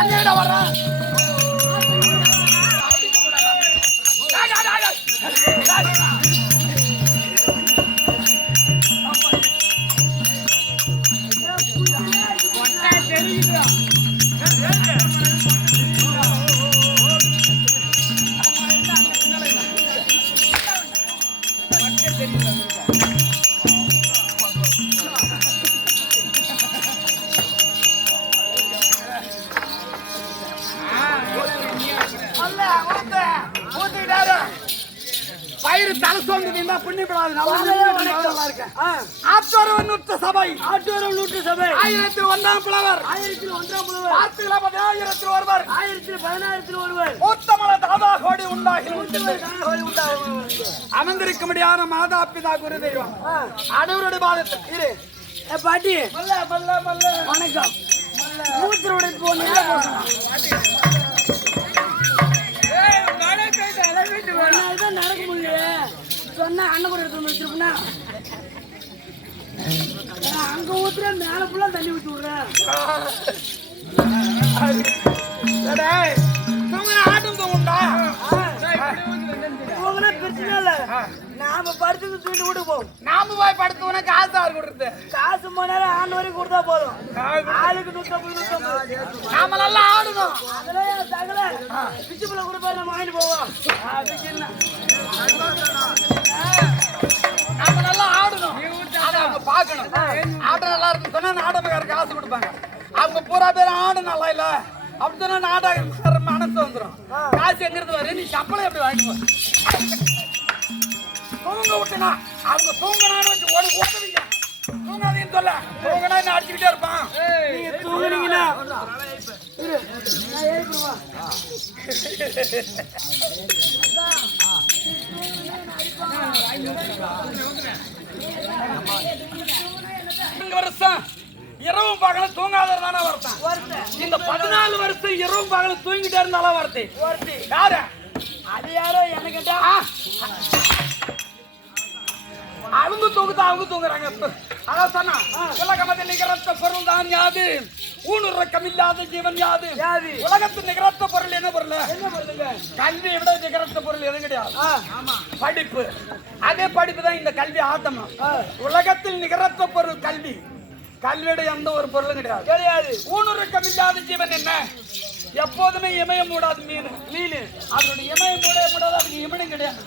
அங்கேடா வர்றா பயிறு தலை சோங்குதுன்னா புண்ணியப்படாது. நல்லா இருக்கேன். ஆற்றோரவனுற்ற சபை ஆயிரத்தில் ஒன்றாம் புலவர் வார்த்தைகளா 1000 ஒருவர் 1000 மூத்தமல தாதா கோடி உண்டாகி அமர்ந்திருக்க முடியாத மாதா பிதா குரு தெய்வம் அனைவருடைய பாதத்தில் இரு பாட்டி வணக்கம் மூத்தருடைய போன நடக்க முடியல சொன்னா அண்ணன் கூட எடுத்து வச்சிருப்பா அங்க ஊத்துற மேல ஃபுல்லா தண்ணி ஊத்தி விடுறேன். ஆட்டம் தூங்குண்டா போகல பிரச்சனை இல்ல. நாம படுத்து தூண்டி விட்டு போவோம். நாம போய் படுத்தோம்னா காசு ஆறு கொடுறது. காசு மணி ஆண்டு வரைக்கும் கொடுத்தா போதும். ஆளுக்கு 150 நாம நல்லா ஆடணும். அதெல்லாம் தகல பிச்சுப்புல கொடுப்பாரு நம்ம வாங்கிட்டு போவோம். நாம நல்லா ஆடணும். அவங்க பாக்கணும் ஆட்டம் நல்லா இருக்கு சொன்னா நாடகக்காரருக்கு காசு கொடுப்பாங்க. அவங்க பூரா பேர் ஆடு நல்லா இல்ல அப்படி சொன்னா நாடக மனசு வந்துடும். காசு எங்க இருந்து வரும்? நீ சம்பளம் எப்படி வாங்கிட்டு தூங்க விட்டுனா அவங்க தூங்கினான்னு வச்சு ஓடுவீங்க. தூங்காதீங்கன்னு சொல்ல தூங்கினா என்ன அடிச்சுக்கிட்டே இருப்பான். நீங்க தூங்குனீங்கன்னா வருஷம் இரவும் பகலும் தூங்காததான வருத்தம். இந்த 14 வருஷம் இரவும் பகலும் தூங்கிட்டே இருந்தாலும் வருத்தி யாரு அது யாரோ எனக்கு அவங்க தூங்குதா அவங்க தூங்குறாங்க. அதான் சொன்னா உலகமதில் நிகரத்த பொருள் தான் யாது ஊனுறக்கம் இல்லாத ஜீவன் யாது. உலகத்து நிகரத்த பொருள் என்ன பொருள்? கல்வியை விட நிகரத்த பொருள் எதுவும் கிடையாது. படிப்பு. அதே படிப்பு தான் இந்த கல்வி ஆட்டமா. உலகத்தில் நிகரத்த பொருள் கல்வி. கல்வியோட எந்த ஒரு பொருளும் கிடையாது. ஊனுறக்கம் இல்லாத ஜீவன் என்ன? எப்போதுமே இமயம் மூடாது மீன். அதனுடைய இமயம் மூடாது. அதுக்கு இமயம் கிடையாது.